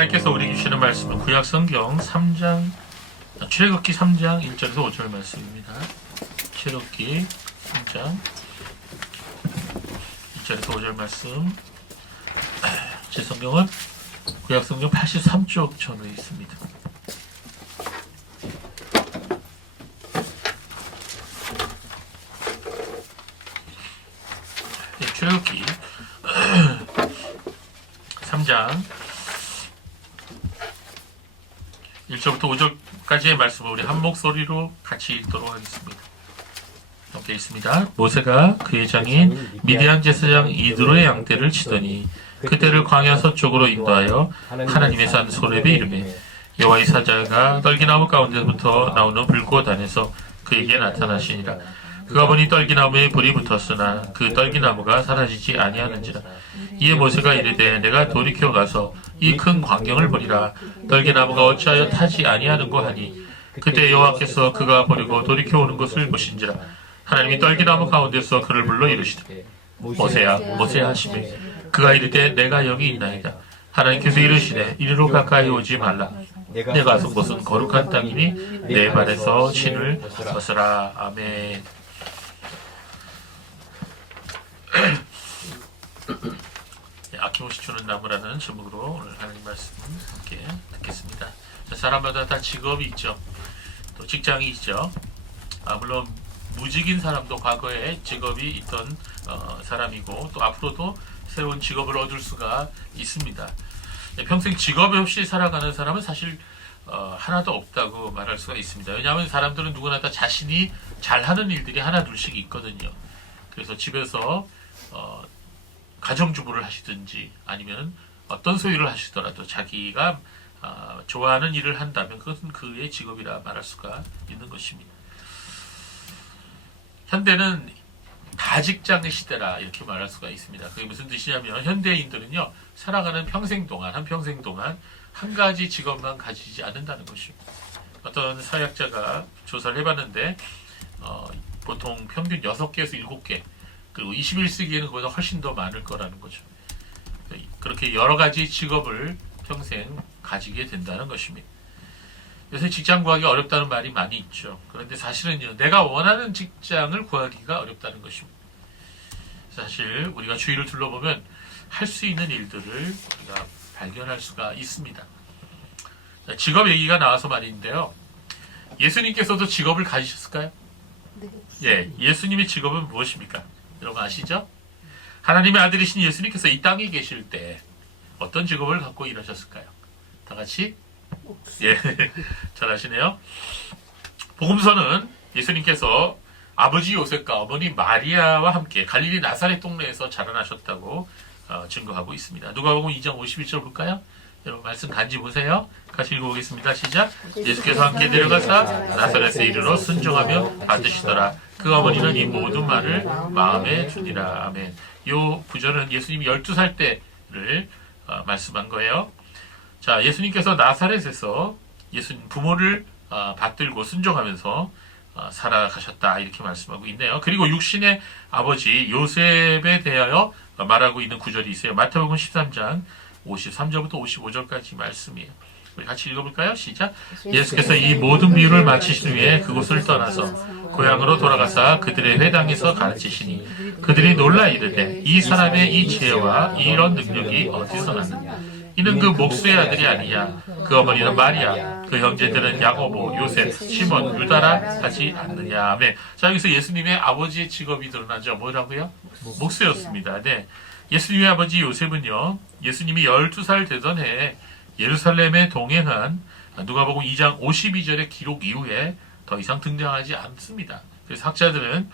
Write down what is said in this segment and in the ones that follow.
하나님께서 우리에게 주시는 말씀은 구약성경 3장 출애굽기 3장 1절에서 5절 말씀입니다. 출애굽기 3장 1절에서 5절 말씀. 제 성경은 구약성경 83쪽 전후에 있습니다. 출애굽기 3장 1절부터 5절까지의 말씀을 우리 한 목소리로 같이 읽도록 하겠습니다. 함께 있습니다. 모세가 그의 장인 미디안 제사장 이드로의 양떼를 치더니 그때를 광야 서쪽으로 인도하여 하나님의 산 소렙에 이르매 여호와의 사자가 떨기나무 가운데부터 나오는 불꽃 안에서 그에게 나타나시니라. 그가 보니 떨기나무에 불이 붙었으나 그 떨기나무가 사라지지 아니하는지라. 이에 모세가 이르되 내가 돌이켜 가서 이 큰 광경을 보리라. 떨기나무가 어찌하여 타지 아니하는고 하니 그때 여호와께서 그가 버리고 돌이켜 오는 것을 보신지라. 하나님이 떨기나무 가운데서 그를 불러 이르시되 모세야 모세야 하시매 그가 이르되 내가 여기 있나이다. 하나님께서 이르시되 이리로 가까이 오지 말라. 내가 선 곳은 거룩한 땅이니 내 발에서 신을 벗으라. 아멘. 아낌없이 주는 나무라는 제목으로 오늘 하나님 말씀 함께 듣겠습니다. 자, 사람마다 다 직업이 있죠. 또 직장이 있죠. 물론 무직인 사람도 과거에 직업이 있던 사람이고 또 앞으로도 새로운 직업을 얻을 수가 있습니다. 평생 직업 없이 살아가는 사람은 사실 하나도 없다고 말할 수가 있습니다. 왜냐하면 사람들은 누구나 다 자신이 잘하는 일들이 하나 둘씩 있거든요. 그래서 집에서 가정주부를 하시든지 아니면 어떤 소유를 하시더라도 자기가 좋아하는 일을 한다면 그것은 그의 직업이라 말할 수가 있는 것입니다. 현대는 다직장의 시대라 이렇게 말할 수가 있습니다. 그게 무슨 뜻이냐면 현대인들은요 살아가는 평생 동안 한 가지 직업만 가지지 않는다는 것입니다. 어떤 사회학자가 조사를 해봤는데 보통 평균 6개에서 7개 그리고 21세기에는 그보다 훨씬 더 많을 거라는 거죠. 그렇게 여러 가지 직업을 평생 가지게 된다는 것입니다. 요새 직장 구하기 어렵다는 말이 많이 있죠. 그런데 사실은요, 내가 원하는 직장을 구하기가 어렵다는 것입니다. 사실 우리가 주위를 둘러보면 할 수 있는 일들을 우리가 발견할 수가 있습니다. 자, 직업 얘기가 나와서 말인데요. 예수님께서도 직업을 가지셨을까요? 네. 예, 예수님의 직업은 무엇입니까? 여러분 아시죠? 하나님의 아들이신 예수님께서 이 땅에 계실 때 어떤 직업을 갖고 일하셨을까요? 다 같이? 예, 잘 아시네요. 복음서는 예수님께서 아버지 요셉과 어머니 마리아와 함께 갈릴리 나사렛 동네에서 자라나셨다고 증거하고 있습니다. 누가복음 2장 51절 볼까요? 여러분 말씀 간지 보세요. 같이 읽어보겠습니다. 시작. 예수께서 함께 데려가사 나사렛에 이르러 순종하며 받으시더라. 그 어머니는 이 모든 말을 마음에 두니라. 아멘. 이 구절은 예수님이 12살 때를 말씀한 거예요. 자, 예수님께서 나사렛에서 예수님 부모를 받들고 순종하면서 살아가셨다 이렇게 말씀하고 있네요. 그리고 육신의 아버지 요셉에 대하여 말하고 있는 구절이 있어요. 마태복음 13장 53절부터 55절까지 말씀이에요. 우리 같이 읽어볼까요? 시작. 예수께서 이 모든 비유를 마치신 후에 그곳을 떠나서 고향으로 돌아가사 그들의 회당에서 가르치시니 그들이 놀라 이르되 이 사람의 이 지혜와 이런 능력이 어디서 났느냐. 이는 그 목수의 아들이 아니냐. 그 어머니는 마리아, 그 형제들은 야고보, 요셉, 시몬, 유다라 하지 않느냐. 네. 자, 여기서 예수님의 아버지의 직업이 드러나죠. 뭐라고요? 목수였습니다. 네. 예수님의 아버지 요셉은요, 예수님이 12살 되던 해에 예루살렘에 동행한 누가복음 2장 52절의 기록 이후에 더 이상 등장하지 않습니다. 그래서 학자들은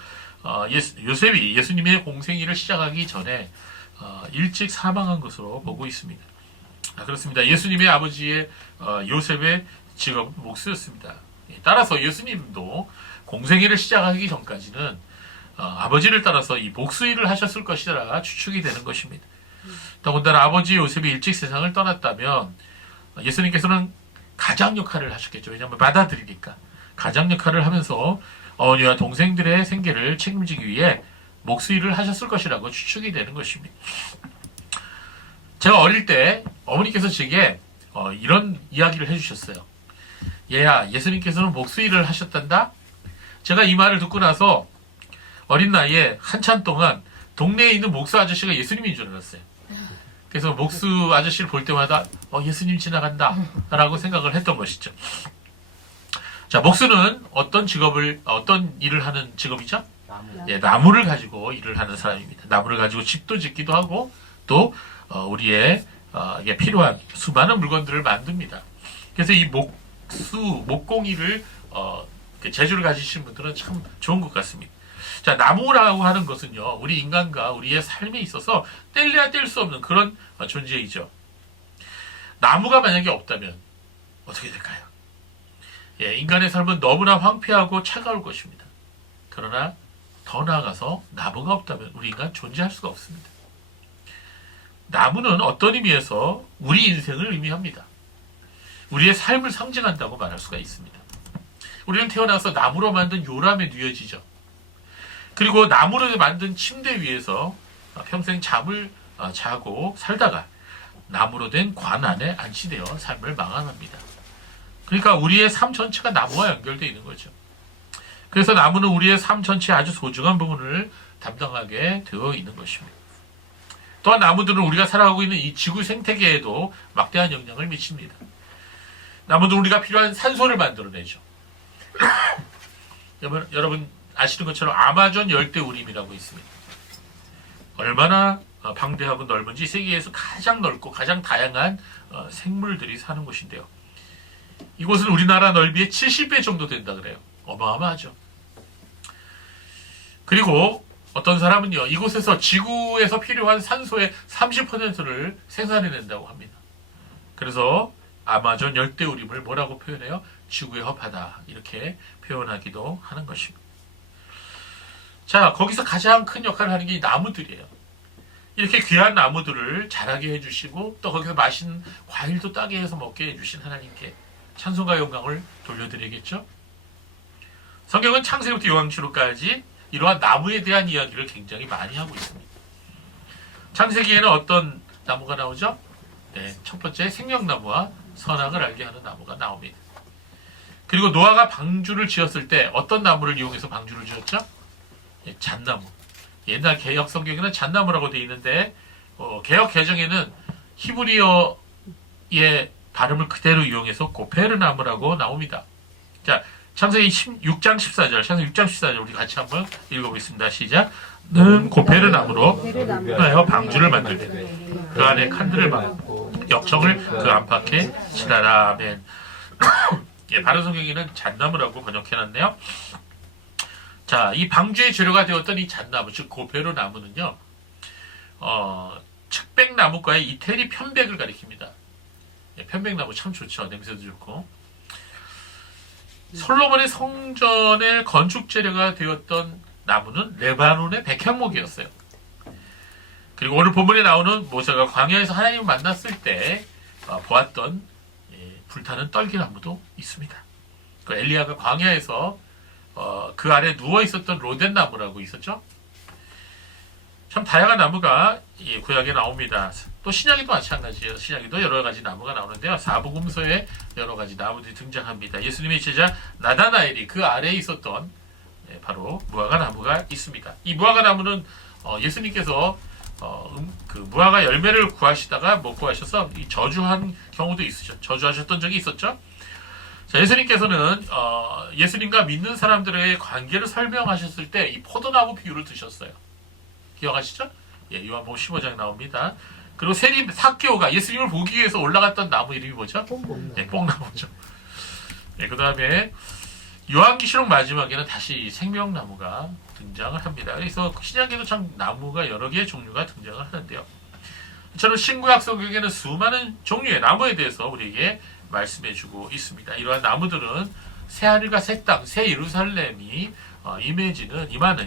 요셉이 예수님의 공생애를 시작하기 전에 일찍 사망한 것으로 보고 있습니다. 그렇습니다. 예수님의 아버지의 요셉의 직업은 목수였습니다. 따라서 예수님도 공생애를 시작하기 전까지는 아버지를 따라서 이 목수 일을 하셨을 것이라 추측이 되는 것입니다. 더군다나 아버지 요셉이 일찍 세상을 떠났다면 예수님께서는 가장 역할을 하셨겠죠. 왜냐하면 맏아들이니까. 가장 역할을 하면서 어머니와 동생들의 생계를 책임지기 위해 목수 일을 하셨을 것이라고 추측이 되는 것입니다. 제가 어릴 때 어머니께서 제게 이런 이야기를 해주셨어요. 얘야, 예수님께서는 목수일을 하셨단다? 제가 이 말을 듣고 나서 어린 나이에 한참 동안 동네에 있는 목수 아저씨가 예수님인 줄 알았어요. 그래서 목수 아저씨를 볼 때마다 예수님 지나간다 라고 생각을 했던 것이죠. 자, 목수는 어떤 일을 하는 직업이죠? 예, 나무를 가지고 일을 하는 사람입니다. 나무를 가지고 집도 짓기도 하고 또 우리의 필요한 수많은 물건들을 만듭니다. 그래서 이 목공일을 재주를 가지신 분들은 참 좋은 것 같습니다. 자, 나무라고 하는 것은요, 우리 인간과 우리의 삶에 있어서 뗄래야 뗄 수 없는 그런 존재이죠. 나무가 만약에 없다면 어떻게 될까요? 예, 인간의 삶은 너무나 황폐하고 차가울 것입니다. 그러나 더 나아가서 나무가 없다면 우리 인간 존재할 수가 없습니다. 나무는 어떤 의미에서 우리 인생을 의미합니다. 우리의 삶을 상징한다고 말할 수가 있습니다. 우리는 태어나서 나무로 만든 요람에 누워지죠. 그리고 나무로 만든 침대 위에서 평생 잠을 자고 살다가 나무로 된 관 안에 안치되어 삶을 마감합니다. 그러니까 우리의 삶 전체가 나무와 연결되어 있는 거죠. 그래서 나무는 우리의 삶 전체의 아주 소중한 부분을 담당하게 되어 있는 것입니다. 또한 나무들은 우리가 살아가고 있는 이 지구 생태계에도 막대한 영향을 미칩니다. 나무는 우리가 필요한 산소를 만들어내죠. 여러분 아시는 것처럼 아마존 열대우림이라고 있습니다. 얼마나 방대하고 넓은지 세계에서 가장 넓고 가장 다양한 생물들이 사는 곳인데요. 이곳은 우리나라 넓이의 70배 정도 된다 그래요. 어마어마하죠. 그리고 어떤 사람은요, 이곳에서 지구에서 필요한 산소의 30%를 생산해낸다고 합니다. 그래서 아마존 열대우림을 뭐라고 표현해요? 지구의 허파다, 이렇게 표현하기도 하는 것입니다. 자, 거기서 가장 큰 역할을 하는 게 이 나무들이에요. 이렇게 귀한 나무들을 자라게 해주시고 또 거기서 맛있는 과일도 따게 해서 먹게 해주신 하나님께 찬송과 영광을 돌려드리겠죠. 성경은 창세기부터 요한계시록까지 이러한 나무에 대한 이야기를 굉장히 많이 하고 있습니다. 창세기에는 어떤 나무가 나오죠? 네, 첫 번째 생명나무와 선악을 알게 하는 나무가 나옵니다. 그리고 노아가 방주를 지었을 때 어떤 나무를 이용해서 방주를 지었죠? 네, 잣나무. 옛날 개역 성경에는 잣나무라고 되어 있는데 개역 개정에는 히브리어의 발음을 그대로 이용해서 고페르나무라고 나옵니다. 자, 창세기 6장 14절, 창세기 6장 14절 우리 같이 한번 읽어보겠습니다. 시작. 는 고페르나무로 하여 방주를 만들되 그 안에 칸들을 박고 역청을 그 안팎에 칠하라. 아멘. 예, 바른 성경에는 잣나무라고 번역해놨네요. 자, 이 방주의 재료가 되었던 이 잣나무, 즉 고페르나무는요, 측백나무과의 이태리 편백을 가리킵니다. 예, 편백나무 참 좋죠. 냄새도 좋고. 솔로몬의 성전의 건축 재료가 되었던 나무는 레바논의 백향목이었어요. 그리고 오늘 본문에 나오는 모세가 광야에서 하나님을 만났을 때 보았던 불타는 떨기나무도 있습니다. 그 엘리야가 광야에서 그 아래 누워 있었던 로덴나무라고 있었죠. 참 다양한 나무가 구약에 나옵니다. 또 신약에도 마찬가지예요. 신약에도 여러 가지 나무가 나오는데요. 사복음서에 여러 가지 나무들이 등장합니다. 예수님의 제자 나다나엘이 그 아래에 있었던 바로 무화과 나무가 있습니다. 이 무화과 나무는 예수님께서 그 무화과 열매를 구하시다가 못 구하셔서 저주한 경우도 있으셨죠. 저주하셨던 적이 있었죠. 자, 예수님께서는 예수님과 믿는 사람들의 관계를 설명하셨을 때 이 포도나무 비유를 드셨어요. 기억하시죠? 예, 요한복음 15장에 나옵니다. 그리고 세리 삭개오가 예수님을 보기 위해서 올라갔던 나무 이름이 뭐죠? 네, 뽕나무죠. 네, 그 다음에 요한계시록 마지막에는 다시 생명나무가 등장을 합니다. 그래서 신약에도 참 나무가 여러 개의 종류가 등장을 하는데요. 저는 신구약 성경에는 수많은 종류의 나무에 대해서 우리에게 말씀해주고 있습니다. 이러한 나무들은 새하늘과 새 땅, 새 예루살렘이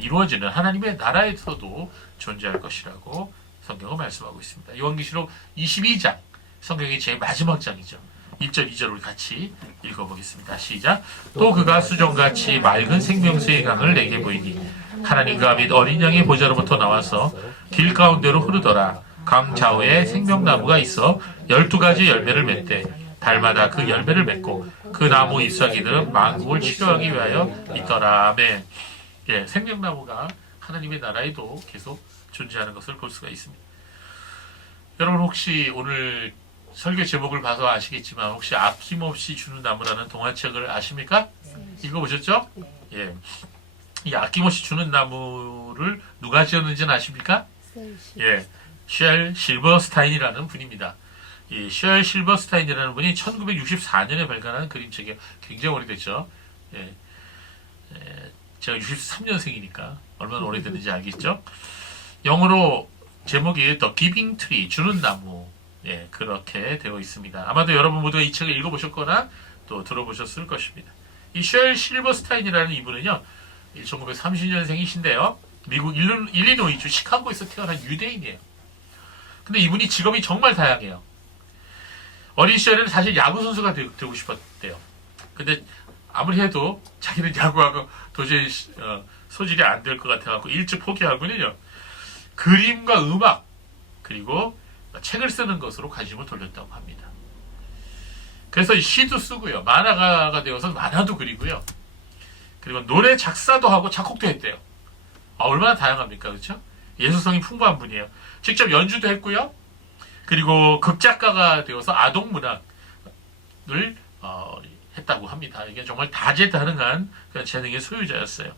이루어지는 하나님의 나라에서도 존재할 것이라고 성경은 말씀하고 있습니다. 요한계시록 22장, 성경의 제일 마지막 장이죠. 1절, 2절 우리 같이 읽어보겠습니다. 시작. 또 그가 수정같이 맑은 생명수의 강을 내게 보이니 하나님과 및 어린 양의 보좌로부터 나와서 길 가운데로 흐르더라. 강 좌우에 생명나무가 있어 12가지 열매를 맺되 달마다 그 열매를 맺고 그 나무 잎사귀들은 만국을 치료하기 위하여 있더라. 아멘. 예, 생명나무가 하나님의 나라에도 계속 존재하는 것을 볼 수가 있습니다. 여러분 혹시 오늘 설교 제목을 봐서 아시겠지만 혹시 아낌없이 주는 나무라는 동화책을 아십니까? 읽어보셨죠? 예. 이 아낌없이 주는 나무를 누가 지었는지는 아십니까? 예. 쉘 실버스타인이라는 분입니다. 이 쉘 실버스타인이라는 분이 1964년에 발간한 그림책이에요. 굉장히 오래됐죠. 예. 제가 63년생이니까 얼마나 오래됐는지 알겠죠? 영어로 제목이 The Giving Tree, 주는 나무. 예, 그렇게 되어 있습니다. 아마도 여러분 모두가 이 책을 읽어보셨거나 또 들어보셨을 것입니다. 이 쉘 실버스타인이라는 이분은요, 1930년생이신데요. 미국 일리노이주 시카고에서 태어난 유대인이에요. 근데 이분이 직업이 정말 다양해요. 어린 시절에는 사실 야구선수가 되고 싶었대요. 근데 아무리 해도 자기는 야구하고 도저히 소질이 안 될 것 같아갖고 일찍 포기하고는요. 그림과 음악 그리고 책을 쓰는 것으로 관심을 돌렸다고 합니다. 그래서 시도 쓰고요. 만화가가 되어서 만화도 그리고요. 그리고 노래 작사도 하고 작곡도 했대요. 얼마나 다양합니까? 그렇죠? 예술성이 풍부한 분이에요. 직접 연주도 했고요. 그리고 극작가가 되어서 아동문학을 했다고 합니다. 이게 정말 다재다능한 재능의 소유자였어요.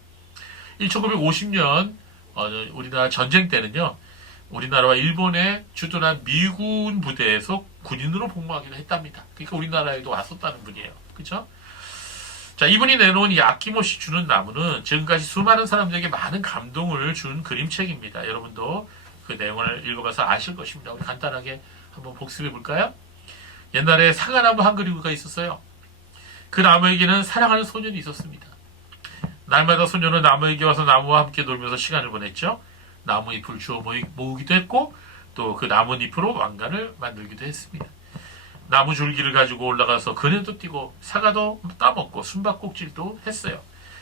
1950년 우리나라 전쟁 때는요. 우리나라와 일본에 주둔한 미군 부대에서 군인으로 복무하기도 했답니다. 그러니까 우리나라에도 왔었다는 분이에요. 그렇죠? 자, 이분이 내놓은 이 아낌없이 주는 나무는 지금까지 수많은 사람들에게 많은 감동을 준 그림책입니다. 여러분도 그 내용을 읽어봐서 아실 것입니다. 우리 간단하게 한번 복습해 볼까요? 옛날에 사과나무 한 그루가 있었어요. 그 나무에게는 사랑하는 소년이 있었습니다. 날마다 소년은 나무에게 와서 나무와 함께 놀면서 시간을 보냈죠. 나무잎을 주워 모으기도 했고 또 그 나뭇잎으로 왕관을 만들기도 했습니다. 나무 줄기를 가지고 올라가서 그네도 뛰고 사과도 따먹고 숨바꼭질도 했어요.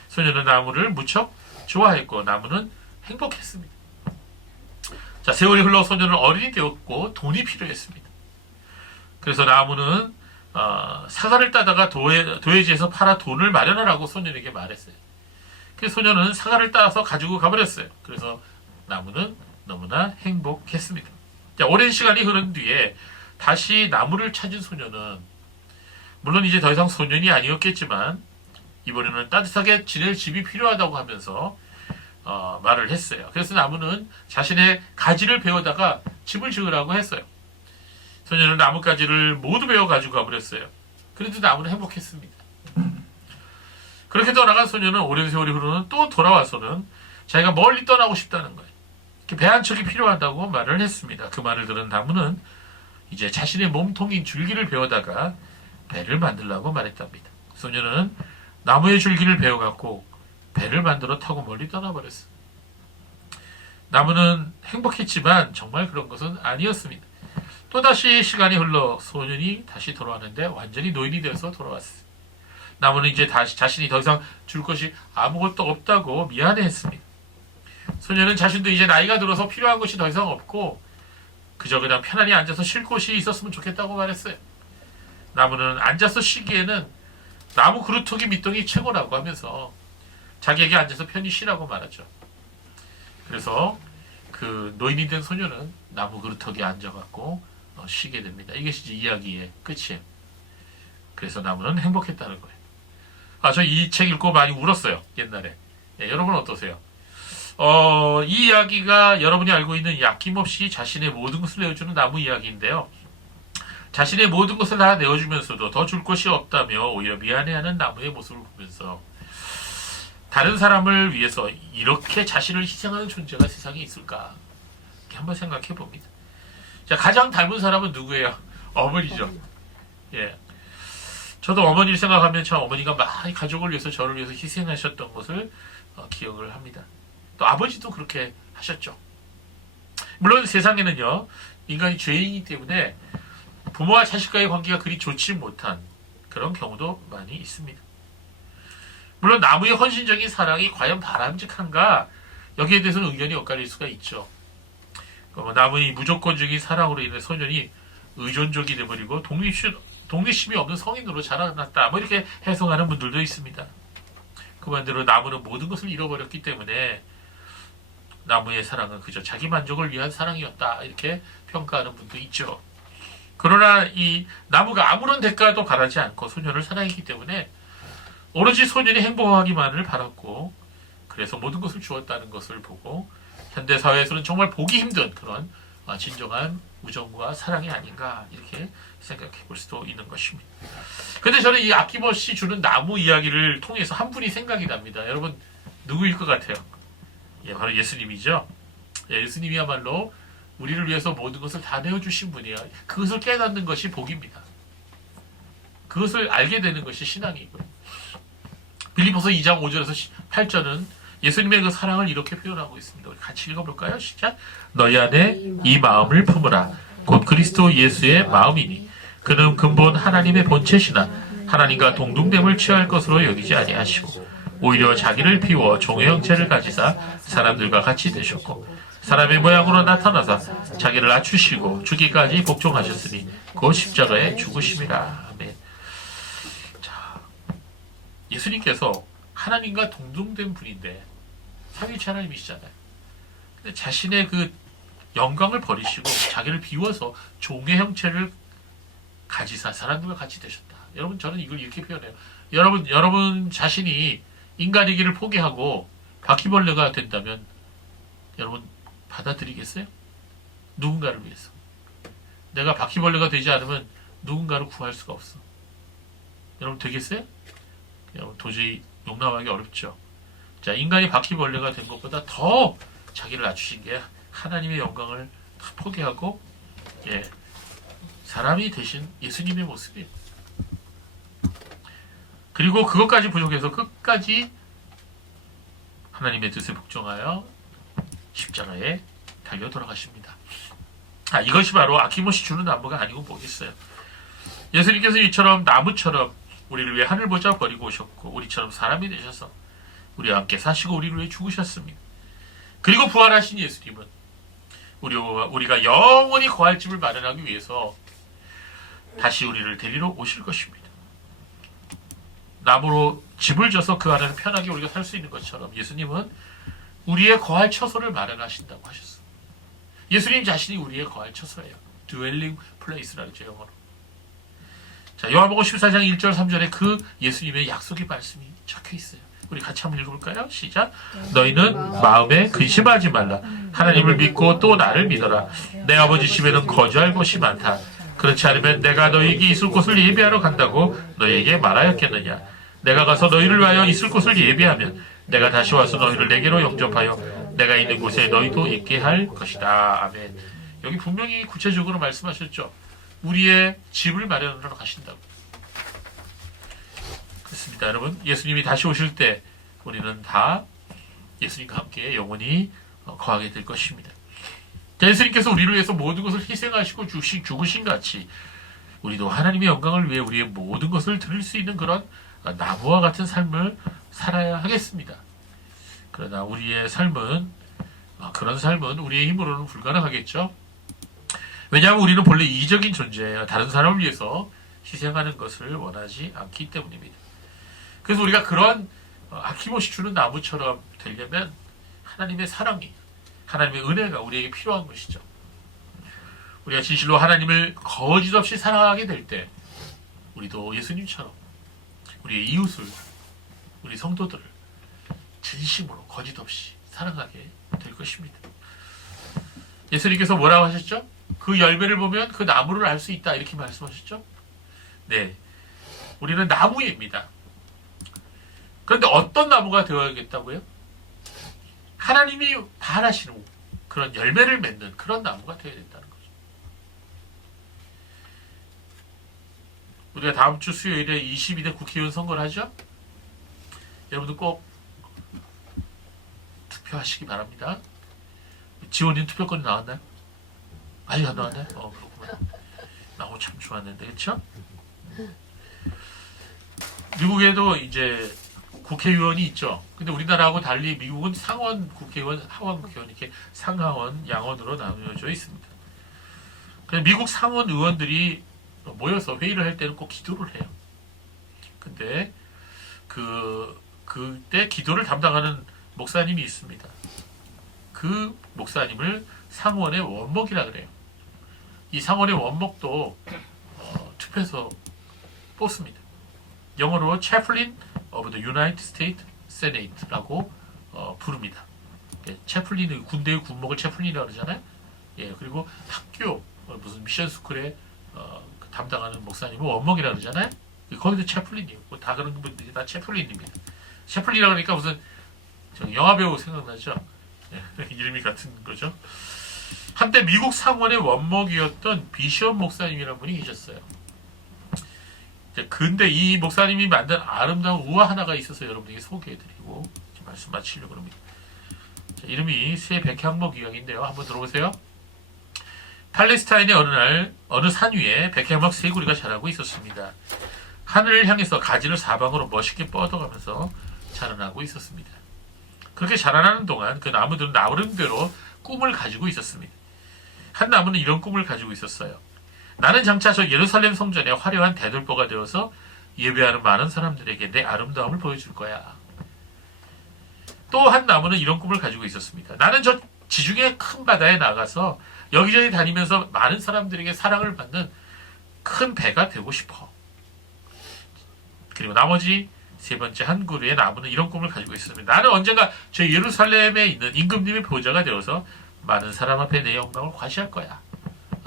소년은 나무를 무척 좋아했고 나무는 행복했습니다. 자, 세월이 흘러 소년은 어른이 되었고 돈이 필요했습니다. 그래서 나무는 사과를 따다가 도회지에서 팔아 돈을 마련하라고 소년에게 말했어요. 그래서 소년은 사과를 따서 가지고 가버렸어요. 그래서 나무는 너무나 행복했습니다. 자, 오랜 시간이 흐른 뒤에 다시 나무를 찾은 소년은 물론 이제 더 이상 소년이 아니었겠지만 이번에는 따뜻하게 지낼 집이 필요하다고 하면서 말을 했어요. 그래서 나무는 자신의 가지를 베어다가 집을 지으라고 했어요. 소년은 나뭇가지를 모두 베어 가지고 가버렸어요. 그래도 나무는 행복했습니다. 그렇게 떠나간 소년은 오랜 세월이 흐르는 또 돌아와서는 자기가 멀리 떠나고 싶다는 거예요. 배 한 척이 필요하다고 말을 했습니다. 그 말을 들은 나무는 이제 자신의 몸통인 줄기를 베어다가 배를 만들라고 말했답니다. 소년은 나무의 줄기를 베어갖고 배를 만들어 타고 멀리 떠나버렸어요. 나무는 행복했지만 정말 그런 것은 아니었습니다. 또다시 시간이 흘러 소년이 다시 돌아왔는데 완전히 노인이 되어서 돌아왔어요. 나무는 이제 다시 자신이 더 이상 줄 것이 아무것도 없다고 미안해했습니다. 소년은 자신도 이제 나이가 들어서 필요한 것이 더 이상 없고 그저 그냥 편안히 앉아서 쉴 곳이 있었으면 좋겠다고 말했어요. 나무는 앉아서 쉬기에는 나무 그루터기 밑동이 최고라고 하면서 자기에게 앉아서 편히 쉬라고 말하죠. 그래서 그 노인이 된 소년은 나무 그루터기에 앉아갖고 쉬게 됩니다. 이것이 이야기의 끝이에요. 그래서 나무는 행복했다는 거예요. 저 이 책 읽고 많이 울었어요. 옛날에. 예, 여러분 어떠세요? 이 이야기가 여러분이 알고 있는 이 아낌없이 자신의 모든 것을 내어주는 나무 이야기인데요. 자신의 모든 것을 다 내어주면서도 더 줄 것이 없다며 오히려 미안해하는 나무의 모습을 보면서 다른 사람을 위해서 이렇게 자신을 희생하는 존재가 세상에 있을까? 이렇게 한번 생각해 봅니다. 자, 가장 닮은 사람은 누구예요? 어머니죠. 예. 저도 어머니를 생각하면 참 어머니가 많이 가족을 위해서 저를 위해서 희생하셨던 것을 기억을 합니다. 또 아버지도 그렇게 하셨죠. 물론 세상에는요, 인간이 죄인이기 때문에 부모와 자식과의 관계가 그리 좋지 못한 그런 경우도 많이 있습니다. 물론 나무의 헌신적인 사랑이 과연 바람직한가? 여기에 대해서는 의견이 엇갈릴 수가 있죠. 남의 무조건적인 사랑으로 인해 소년이 의존적이 되어버리고 독립심이 없는 성인으로 자라났다. 뭐 이렇게 해석하는 분들도 있습니다. 그 반대로 나무는 모든 것을 잃어버렸기 때문에 나무의 사랑은 그저 자기 만족을 위한 사랑이었다. 이렇게 평가하는 분도 있죠. 그러나 이 나무가 아무런 대가도 바라지 않고 소년을 사랑했기 때문에 오로지 소년이 행복하기만을 바랐고 그래서 모든 것을 주었다는 것을 보고 현대사회에서는 정말 보기 힘든 그런 진정한 우정과 사랑이 아닌가 이렇게 생각해 볼 수도 있는 것입니다. 근데 저는 이 아낌없이 주는 나무 이야기를 통해서 한 분이 생각이 납니다. 여러분 누구일 것 같아요? 예, 바로 예수님이죠. 예, 예수님이야말로 우리를 위해서 모든 것을 다 내어주신 분이에요. 그것을 깨닫는 것이 복입니다. 그것을 알게 되는 것이 신앙이고요. 빌립보서 2장 5절에서 8절은 예수님의 그 사랑을 이렇게 표현하고 있습니다. 우리 같이 읽어볼까요? 시작. 너희 안에 이 마음을 품으라. 곧 그리스도 예수의 마음이니 그는 근본 하나님의 본체시나 하나님과 동등됨을 취할 것으로 여기지 아니하시고 오히려 자기를 비워 종의 형체를 가지사 사람들과 같이 되셨고 사람의 모양으로 나타나사 자기를 낮추시고 죽기까지 복종하셨으니 그 십자가에 죽으심이라. 아멘. 자, 예수님께서 하나님과 동등된 분인데 삼위일체 하나님이시잖아요. 근데 자신의 그 영광을 버리시고 자기를 비워서 종의 형체를 가지사 사람들과 같이 되셨다. 여러분 저는 이걸 이렇게 표현해요. 여러분 자신이 인간이기를 포기하고 바퀴벌레가 된다면 여러분 받아들이겠어요? 누군가를 위해서. 내가 바퀴벌레가 되지 않으면 누군가를 구할 수가 없어. 여러분 되겠어요? 여러분 도저히 용납하기 어렵죠. 자, 인간이 바퀴벌레가 된 것보다 더 자기를 낮추신 게 하나님의 영광을 다 포기하고 사람이 되신 예수님의 모습이에요. 그리고 그것까지 부족해서 끝까지 하나님의 뜻에 복종하여 십자가에 달려 돌아가십니다. 이것이 바로 아낌없이 주는 나무가 아니고 뭐겠어요. 예수님께서 이처럼 나무처럼 우리를 위해 하늘 보좌 버리고 오셨고 우리처럼 사람이 되셔서 우리와 함께 사시고 우리를 위해 죽으셨습니다. 그리고 부활하신 예수님은 우리가 영원히 거할 집을 마련하기 위해서 다시 우리를 데리러 오실 것입니다. 나무로 집을 져서 그 안에서 편하게 우리가 살 수 있는 것처럼 예수님은 우리의 거할 처소를 마련하신다고 하셨어요. 예수님 자신이 우리의 거할 처소예요. dwelling place라고 하죠, 영어로. 자, 요한복음 14장 1절 3절에 그 예수님의 약속의 말씀이 적혀 있어요. 우리 같이 한번 읽어볼까요? 시작. 너희는 마음에 근심하지 말라. 하나님을 믿고 또 나를 믿어라. 내 아버지 집에는 거주할 곳이 많다. 그렇지 않으면 내가 너희에게 있을 곳을 예비하러 간다고 너희에게 말하였겠느냐. 내가 가서 너희를 위하여 있을 곳을 예비하면 내가 다시 와서 너희를 내게로 영접하여 내가 있는 곳에 너희도 있게 할 것이다. 아멘. 여기 분명히 구체적으로 말씀하셨죠. 우리의 집을 마련하러 가신다고. 그렇습니다. 여러분, 예수님이 다시 오실 때 우리는 다 예수님과 함께 영원히 거하게 될 것입니다. 예수님께서 우리를 위해서 모든 것을 희생하시고 죽으신 같이 우리도 하나님의 영광을 위해 우리의 모든 것을 드릴 수 있는 그런 나무와 같은 삶을 살아야 하겠습니다. 그러나 우리의 삶은 그런 삶은 우리의 힘으로는 불가능하겠죠. 왜냐하면 우리는 본래 이기적인 존재예요. 다른 사람을 위해서 희생하는 것을 원하지 않기 때문입니다. 그래서 우리가 그런 아낌없이 주는 나무처럼 되려면 하나님의 사랑이, 하나님의 은혜가 우리에게 필요한 것이죠. 우리가 진실로 하나님을 거짓 없이 사랑하게 될 때 우리도 예수님처럼 우리의 이웃을, 우리 성도들을 진심으로 거짓 없이 사랑하게 될 것입니다. 예수님께서 뭐라고 하셨죠? 그 열매를 보면 그 나무를 알 수 있다 이렇게 말씀하셨죠? 네, 우리는 나무입니다. 그런데 어떤 나무가 되어야겠다고요? 하나님이 바라시는 그런 열매를 맺는 그런 나무가 되어야 된다는 거죠. 우리가 다음 주 수요일에 22대 국회의원 선거를 하죠? 여러분들 꼭 투표하시기 바랍니다. 지원님 투표권이 나왔나요? 아직 안 나왔나요? 그렇구나. 나오고 참 좋았는데, 그렇죠? 미국에도 이제 국회의원이 있죠. 근데 우리나라하고 달리 미국은 상원 국회의원, 하원 국회의원 이렇게 상하원, 양원으로 나누어져 있습니다. 그래서 미국 상원 의원들이 모여서 회의를 할 때는 꼭 기도를 해요. 근데 그때 기도를 담당하는 목사님이 있습니다. 그 목사님을 상원의 원목이라 그래요. 이 상원의 원목도 투표해서 뽑습니다. 영어로 Chaplain of the United States Senate라고 부릅니다. 채플린, 군대의 군목을 채플린이라고 그러잖아요. 예, 그리고 학교 무슨 미션 스쿨에 담당하는 목사님은 원목이라고 그러잖아요. 거기도 채플린이에요. 다 그런 분들이 다 채플린입니다. 채플린이라고 그러니까 무슨 영화배우 생각나죠? 예, 이름이 같은 거죠. 한때 미국 상원의 원목이었던 비숍 목사님이라는 분이 계셨어요. 근데 이 목사님이 만든 아름다운 우화 하나가 있어서 여러분에게 소개해드리고 말씀 마치려고 합니다. 자, 이름이 새 백향목 이야기인데요. 한번 들어보세요. 팔레스타인의 어느 산 위에 백향목 세 구리가 자라고 있었습니다. 하늘을 향해서 가지를 사방으로 멋있게 뻗어가면서 자라나고 있었습니다. 그렇게 자라나는 동안 그 나무들은 나름대로 꿈을 가지고 있었습니다. 한 나무는 이런 꿈을 가지고 있었어요. 나는 장차 저 예루살렘 성전의 화려한 대들보가 되어서 예배하는 많은 사람들에게 내 아름다움을 보여줄 거야. 또 한 나무는 이런 꿈을 가지고 있었습니다. 나는 저 지중해 큰 바다에 나가서 여기저기 다니면서 많은 사람들에게 사랑을 받는 큰 배가 되고 싶어. 그리고 나머지 세 번째 한 그루의 나무는 이런 꿈을 가지고 있었습니다. 나는 언젠가 저 예루살렘에 있는 임금님의 보좌가 되어서 많은 사람 앞에 내 영광을 과시할 거야.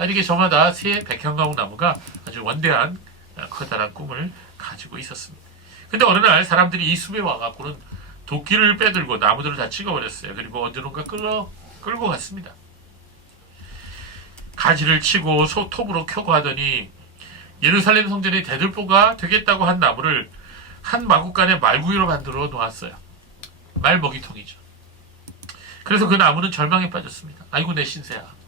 이렇게 저마다 새 백향가옥 나무가 아주 원대한 커다란 꿈을 가지고 있었습니다. 근데 어느 날 사람들이 이 숲에 와갖고는 도끼를 빼들고 나무들을 다 찍어버렸어요. 그리고 어디론가 끌고 갔습니다. 가지를 치고 톱으로 켜고 하더니 예루살렘 성전의 대들보가 되겠다고 한 나무를 한 마구간에 말구이로 만들어 놓았어요. 말먹이통이죠. 그래서 그 나무는 절망에 빠졌습니다. 아이고 내 신세야.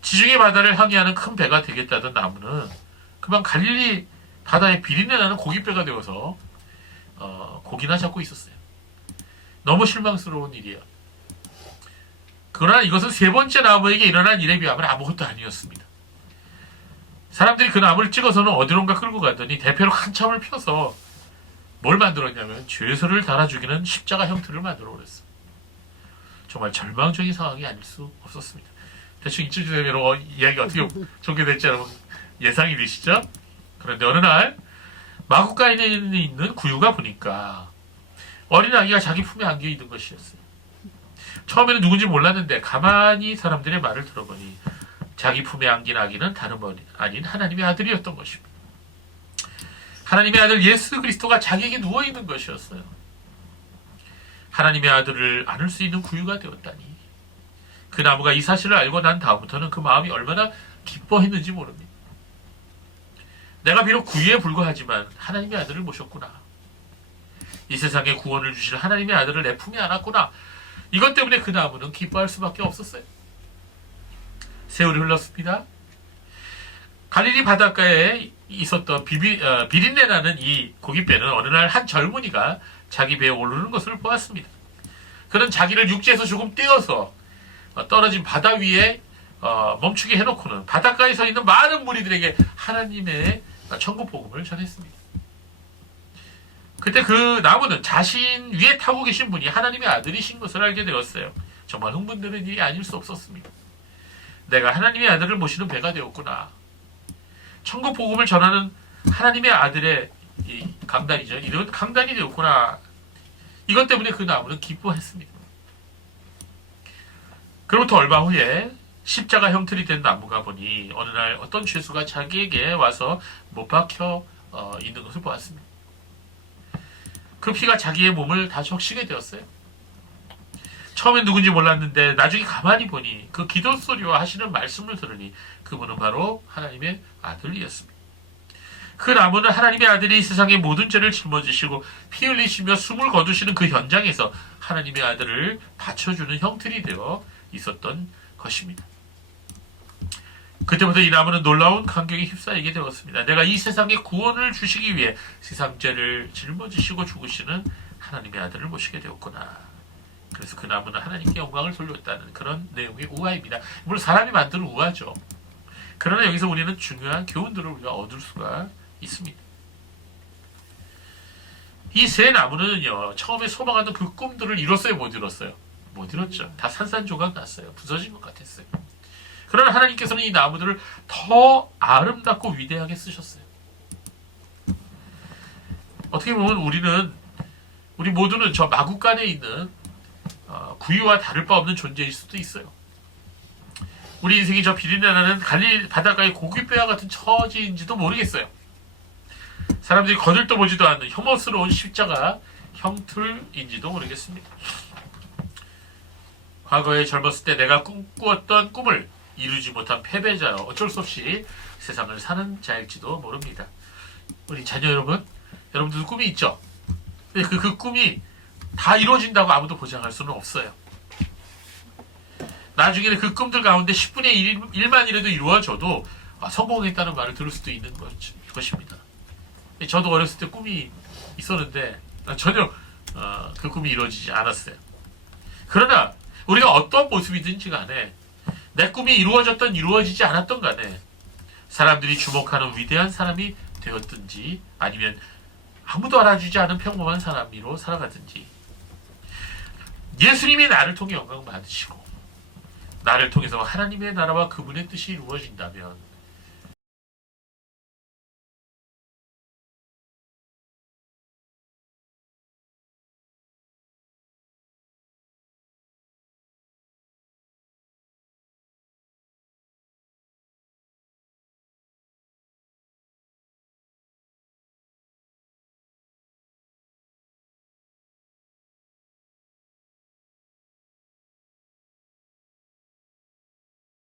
지중해 바다를 항해하는 큰 배가 되겠다던 나무는 그만 갈릴리 바다에 비린내 나는 고깃배가 되어서 고기나 잡고 있었어요. 너무 실망스러운 일이에요. 그러나 이것은 세 번째 나무에게 일어난 일에 비하면 아무것도 아니었습니다. 사람들이 그 나무를 찍어서는 어디론가 끌고 가더니 대패로 한참을 펴서 뭘 만들었냐면 죄수를 달아 죽이는 십자가 형태를 만들어 버렸어요. 정말 절망적인 상황이 아닐 수 없었습니다. 대충 이쯤 되면 이야기가 어떻게 전개될지 여러분 예상이 되시죠? 그런데 어느 날 마구간에 있는 구유가 보니까 어린 아기가 자기 품에 안겨 있는 것이었어요. 처음에는 누군지 몰랐는데 가만히 사람들의 말을 들어보니 자기 품에 안긴 아기는 다름 아닌 하나님의 아들이었던 것입니다. 하나님의 아들 예수 그리스도가 자기에게 누워있는 것이었어요. 하나님의 아들을 안을 수 있는 구유가 되었다니. 그 나무가 이 사실을 알고 난 다음부터는 그 마음이 얼마나 기뻐했는지 모릅니다. 내가 비록 구유에 불과하지만 하나님의 아들을 모셨구나. 이 세상에 구원을 주실 하나님의 아들을 내 품에 안았구나. 이것 때문에 그 나무는 기뻐할 수밖에 없었어요. 세월이 흘렀습니다. 갈릴리 바닷가에 있었던 비린내 나는 이 고깃배는 어느 날 한 젊은이가 자기 배에 오르는 것을 보았습니다. 그는 자기를 육지에서 조금 떼어서 떨어진 바다 위에 멈추게 해놓고는 바닷가에 서 있는 많은 무리들에게 하나님의 천국 복음을 전했습니다. 그때 그 나무는 자신 위에 타고 계신 분이 하나님의 아들이신 것을 알게 되었어요. 정말 흥분되는 일이 아닐 수 없었습니다. 내가 하나님의 아들을 모시는 배가 되었구나. 천국 복음을 전하는 하나님의 아들의 이 강단이죠. 이런 강단이 되었구나. 이것 때문에 그 나무는 기뻐했습니다. 그로부터 얼마 후에 십자가 형틀이 된 나무가 보니 어느 날 어떤 죄수가 자기에게 와서 못 박혀 있는 것을 보았습니다. 그 피가 자기의 몸을 다 적시게 되었어요. 처음엔 누군지 몰랐는데 나중에 가만히 보니 그 기도 소리와 하시는 말씀을 들으니 그분은 바로 하나님의 아들이었습니다. 그 나무는 하나님의 아들이 이 세상의 모든 죄를 짊어지시고 피 흘리시며 숨을 거두시는 그 현장에서 하나님의 아들을 받쳐주는 형틀이 되어 있었던 것입니다. 그때부터 이 나무는 놀라운 감격에 휩싸이게 되었습니다. 내가 이 세상에 구원을 주시기 위해 세상 죄를 짊어지시고 죽으시는 하나님의 아들을 모시게 되었구나. 그래서 그 나무는 하나님께 영광을 돌렸다는 그런 내용의 우화입니다. 물론 사람이 만드는 우화죠. 그러나 여기서 우리는 중요한 교훈들을 우리가 얻을 수가 있습니다. 이 세 나무는요, 처음에 소망하던 그 꿈들을 이뤘어요, 못 이뤘어요? 못 이뤘죠. 다 산산조각 났어요. 부서진 것 같았어요. 그러나 하나님께서는 이 나무들을 더 아름답고 위대하게 쓰셨어요. 어떻게 보면 우리 모두는 저 마구간에 있는 구유와 다를 바 없는 존재일 수도 있어요. 우리 인생이 저 비린내나는 갈릴리 바닷가의 고깃배와 같은 처지인지도 모르겠어요. 사람들이 거들떠 보지도 않는 혐오스러운 십자가 형틀인지도 모르겠습니다. 과거에 젊었을 때 내가 꿈꾸었던 꿈을 이루지 못한 패배자여 어쩔 수 없이 세상을 사는 자일지도 모릅니다. 우리 자녀 여러분들도 꿈이 있죠? 근데 그 꿈이 다 이루어진다고 아무도 보장할 수는 없어요. 나중에는 그 꿈들 가운데 10분의 1만이라도 이루어져도 성공했다는 말을 들을 수도 있는 것입니다. 저도 어렸을 때 꿈이 있었는데 전혀 그 꿈이 이루어지지 않았어요. 그러나 우리가 어떤 모습이든지 간에 내 꿈이 이루어졌던 이루어지지 않았던 간에 사람들이 주목하는 위대한 사람이 되었든지 아니면 아무도 알아주지 않은 평범한 사람으로 살아가든지 예수님이 나를 통해 영광 받으시고 나를 통해서 하나님의 나라와 그분의 뜻이 이루어진다면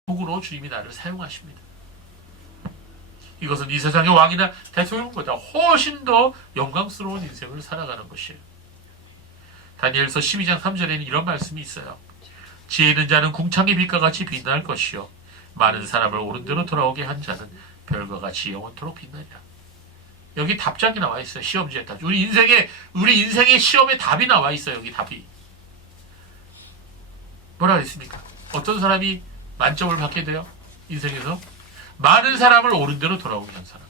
복으로 주님이 나를 사용하십니다. 이것은 이 세상의 왕이나 대통령보다 훨씬 더 영광스러운 인생을 살아가는 것이에요. 다니엘서 12장 3절에는 이런 말씀이 있어요. 지혜 있는 자는 궁창의 빛과 같이 빛날 것이요 많은 사람을 옳은 대로 돌아오게 한 자는 별과 같이 영원토록 빛나리라. 여기 답장이 나와 있어요. 시험지의 답. 우리 인생의 시험에 답이 나와 있어요. 여기 답이. 뭐라 그랬습니까? 어떤 사람이 만점을 받게 돼요? 인생에서 많은 사람을 옳은 대로 돌아오게 한 사람.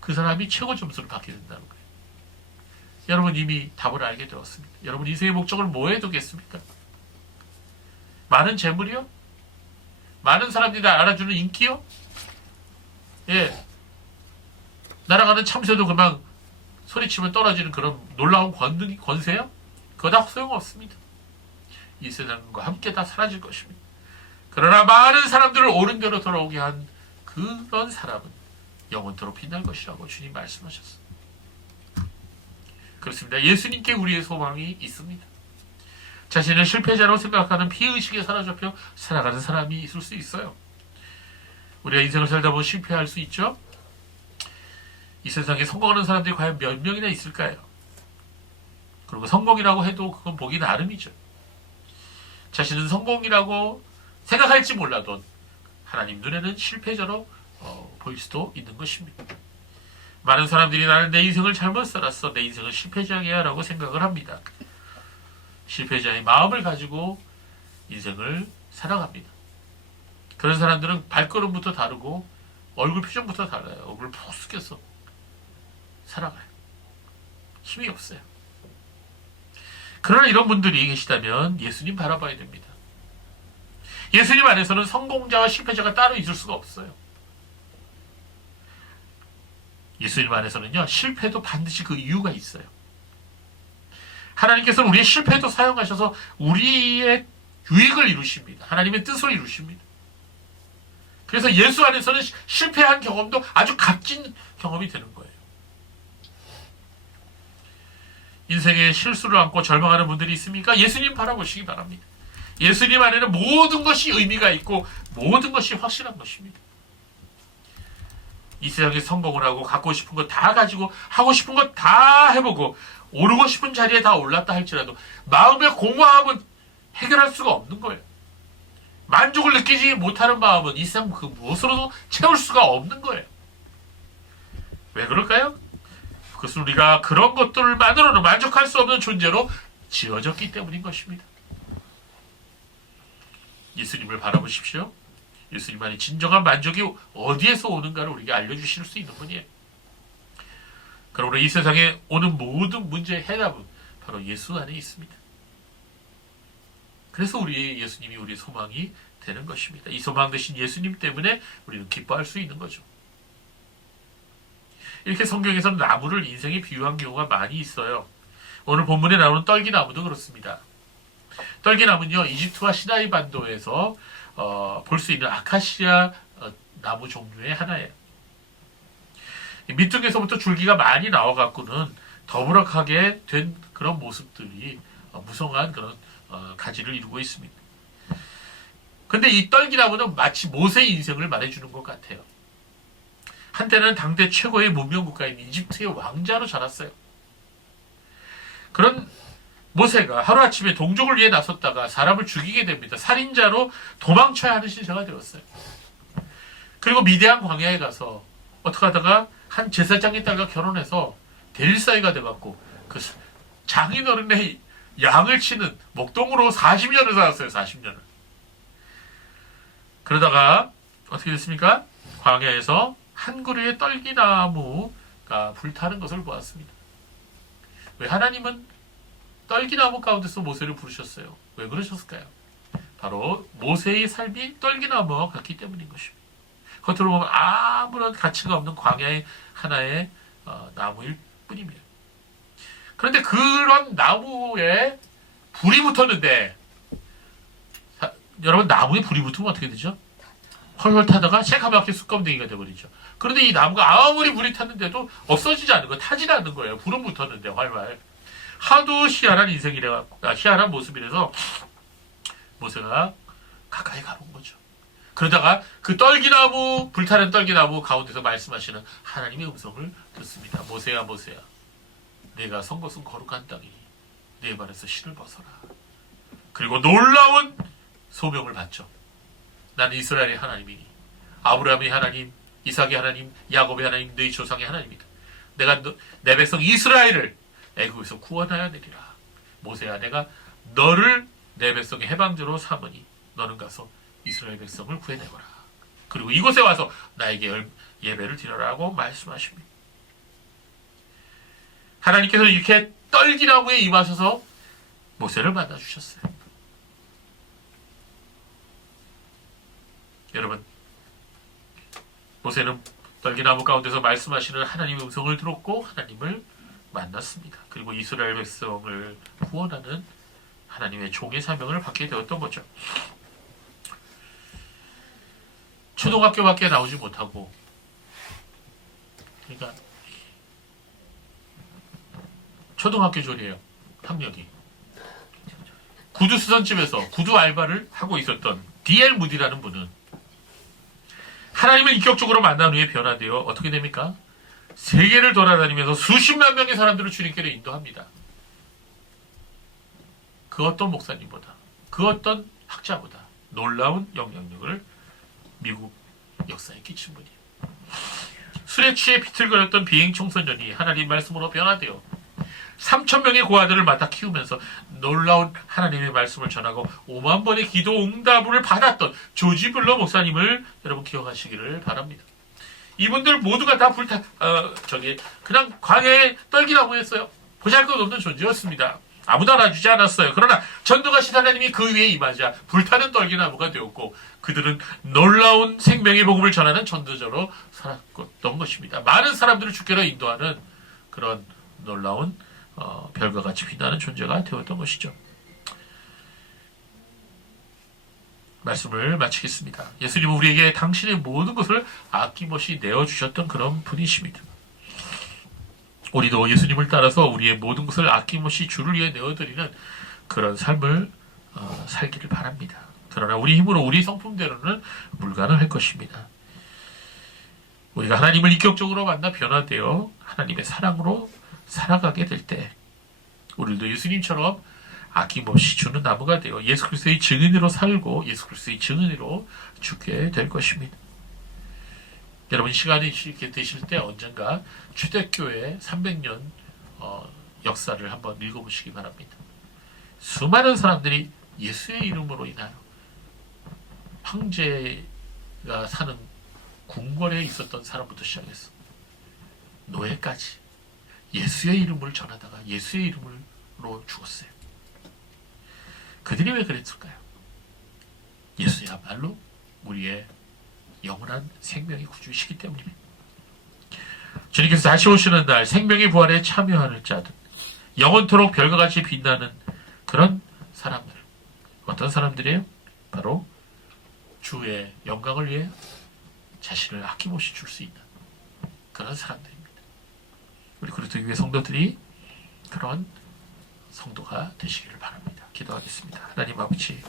그 사람이 최고 점수를 받게 된다는 거예요. 여러분 이미 답을 알게 되었습니다. 여러분 인생의 목적을 뭐에 두겠습니까? 많은 재물이요? 많은 사람들이 나 알아주는 인기요? 예. 날아가는 참새도 금방 소리치면 떨어지는 그런 놀라운 권세요? 그거 다 소용없습니다. 이 세상과 함께 다 사라질 것입니다. 그러나 많은 사람들을 옳은 대로 돌아오게 한 그런 사람은 영원토록 빛날 것이라고 주님 말씀하셨습니다. 그렇습니다. 예수님께 우리의 소망이 있습니다. 자신을 실패자로 생각하는 피의식에 사로잡혀 살아가는 사람이 있을 수 있어요. 우리가 인생을 살다 보면 실패할 수 있죠. 이 세상에 성공하는 사람들이 과연 몇 명이나 있을까요? 그리고 성공이라고 해도 그건 보기 나름이죠. 자신은 성공이라고 생각할지 몰라도 하나님 눈에는 실패자로 보일 수도 있는 것입니다. 많은 사람들이 나는 내 인생을 잘못 살았어. 내 인생을 실패자야 라고 생각을 합니다. 실패자의 마음을 가지고 인생을 살아갑니다. 그런 사람들은 발걸음부터 다르고 얼굴 표정부터 달라요. 얼굴을 푹 숙여서 살아가요. 힘이 없어요. 그러나 이런 분들이 계시다면 예수님 바라봐야 됩니다. 예수님 안에서는 성공자와 실패자가 따로 있을 수가 없어요. 예수님 안에서는요, 실패도 반드시 그 이유가 있어요. 하나님께서는 우리의 실패도 사용하셔서 우리의 유익을 이루십니다. 하나님의 뜻을 이루십니다. 그래서 예수 안에서는 실패한 경험도 아주 값진 경험이 되는 거예요. 인생에 실수를 안고 절망하는 분들이 있습니까? 예수님 바라보시기 바랍니다. 예수님 안에는 모든 것이 의미가 있고 모든 것이 확실한 것입니다. 이 세상에 성공을 하고 갖고 싶은 거 다 가지고 하고 싶은 거 다 해보고 오르고 싶은 자리에 다 올랐다 할지라도 마음의 공허함은 해결할 수가 없는 거예요. 만족을 느끼지 못하는 마음은 이 세상 그 무엇으로도 채울 수가 없는 거예요. 왜 그럴까요? 그것은 우리가 그런 것들만으로는 만족할 수 없는 존재로 지어졌기 때문인 것입니다. 예수님을 바라보십시오. 예수님만이 진정한 만족이 어디에서 오는가를 우리에게 알려주실 수 있는 분이에요. 그러므로 이 세상에 오는 모든 문제의 해답은 바로 예수 안에 있습니다. 그래서 우리 예수님이 우리의 소망이 되는 것입니다. 이 소망 되신 예수님 때문에 우리는 기뻐할 수 있는 거죠. 이렇게 성경에서는 나무를 인생에 비유한 경우가 많이 있어요. 오늘 본문에 나오는 떨기나무도 그렇습니다. 떨기나무는요, 이집트와 시나이 반도에서 볼 수 있는 아카시아 나무 종류의 하나예요. 밑둥에서부터 줄기가 많이 나와갖고는 더부락하게 된 그런 모습들이 무성한 그런 가지를 이루고 있습니다. 근데 이 떨기나무는 마치 모세의 인생을 말해주는 것 같아요. 한때는 당대 최고의 문명국가인 이집트의 왕자로 자랐어요. 그런 모세가 하루아침에 동족을 위해 나섰다가 사람을 죽이게 됩니다. 살인자로 도망쳐야 하는 신세가 되었어요. 그리고 미디안 광야에 가서 어떻게 하다가 한 제사장의 딸과 결혼해서 대릴사이가 돼갖고 그 장인어른의 양을 치는 목동으로 40년을 살았어요. 40년을. 그러다가 어떻게 됐습니까? 광야에서 한 그루의 떨기나무가 불타는 것을 보았습니다. 왜 하나님은 떨기나무 가운데서 모세를 부르셨어요? 왜 그러셨을까요? 바로 모세의 삶이 떨기나무와 같기 때문인 것입니다. 겉으로 보면 아무런 가치가 없는 광야의 하나의 나무일 뿐입니다. 그런데 그런 나무에 불이 붙었는데 여러분, 나무에 불이 붙으면 어떻게 되죠? 헐헐 타다가 새카맣게 숯검댕이가 되어버리죠. 그런데 이 나무가 아무리 불이 탔는데도 없어지지 않는 거예요. 타지는 않는 거예요. 불은 붙었는데 활발. 하도 희한한 희한한 모습이라서 모세가 가까이 가본 거죠. 그러다가 그 떨기나무, 불타는 떨기나무 가운데서 말씀하시는 하나님의 음성을 듣습니다. 모세야, 모세야, 내가 선 것은 거룩한 땅이니 내 발에서 실을 벗어라. 그리고 놀라운 소명을 받죠. 나는 이스라엘의 하나님이니 아브라함의 하나님, 이삭의 하나님, 야곱의 하나님, 너희 조상의 하나님이다. 내가 내 백성 이스라엘을 애굽에서 구원하여 내리라. 모세야, 내가 너를 내 백성의 해방자로 삼으니 너는 가서 이스라엘 백성을 구해내거라. 그리고 이곳에 와서 나에게 예배를 드려라고 말씀하십니다. 하나님께서 이렇게 떨기나무에 임하셔서 모세를 만나주셨어요. 여러분, 모세는 떨기나무 가운데서 말씀하시는 하나님의 음성을 들었고 하나님을 만났습니다. 그리고 이스라엘 백성을 구원하는 하나님의 종의 사명을 받게 되었던 거죠. 초등학교밖에 나오지 못하고, 그러니까 초등학교 졸이에요. 학력이. 구두 수선집에서 구두 알바를 하고 있었던 D.L. 무디라는 분은 하나님을 인격적으로 만난 후에 변화되어 어떻게 됩니까? 세계를 돌아다니면서 수십만 명의 사람들을 주님께로 인도합니다. 그 어떤 목사님보다, 그 어떤 학자보다 놀라운 영향력을 미국 역사에 끼친 분이에요. 술에 취해 비틀거렸던 비행 청소년이 하나님 말씀으로 변화되어 3,000명의 고아들을 맡아 키우면서 놀라운 하나님의 말씀을 전하고 5만 번의 기도 응답을 받았던 조지 블러 목사님을 여러분 기억하시기를 바랍니다. 이분들 모두가 다 그냥 광야에 떨기나무였어요. 보잘것없는 존재였습니다. 아무도 알아주지 않았어요. 그러나 전도가신 하나님이 그 위에 임하자 불타는 떨기나무가 되었고 그들은 놀라운 생명의 복음을 전하는 전도자로 살았던 것입니다. 많은 사람들을 주께로 인도하는 그런 놀라운 별과 같이 빛나는 존재가 되었던 것이죠. 말씀을 마치겠습니다. 예수님은 우리에게 당신의 모든 것을 아낌없이 내어주셨던 그런 분이십니다. 우리도 예수님을 따라서 우리의 모든 것을 아낌없이 주를 위해 내어드리는 그런 삶을 살기를 바랍니다. 그러나 우리 힘으로 우리 성품대로는 불가능할 것입니다. 우리가 하나님을 인격적으로 만나 변화되어 하나님의 사랑으로 살아가게 될 때 우리도 예수님처럼 아낌없이 주는 나무가 되어 예수 그리스도의 증인으로 살고 예수 그리스도의 증인으로 죽게 될 것입니다. 여러분 시간이 이렇게 되실 때 언젠가 초대교회 300년 역사를 한번 읽어보시기 바랍니다. 수많은 사람들이 예수의 이름으로 인하여 황제가 사는 궁궐에 있었던 사람부터 시작해서 노예까지 예수의 이름을 전하다가 예수의 이름으로 죽었어요. 그들이 왜 그랬을까요? 예수야말로 우리의 영원한 생명의 구주이시기 때문입니다. 주님께서 다시 오시는 날 생명의 부활에 참여하는 자들, 영원토록 별과 같이 빛나는 그런 사람들, 어떤 사람들이에요? 바로 주의 영광을 위해 자신을 아낌없이 줄 수 있는 그런 사람들입니다. 우리 그리스도 교회 성도들이 그런 성도가 되시기를 바랍니다. 기도하겠습니다. 하나님 아버지,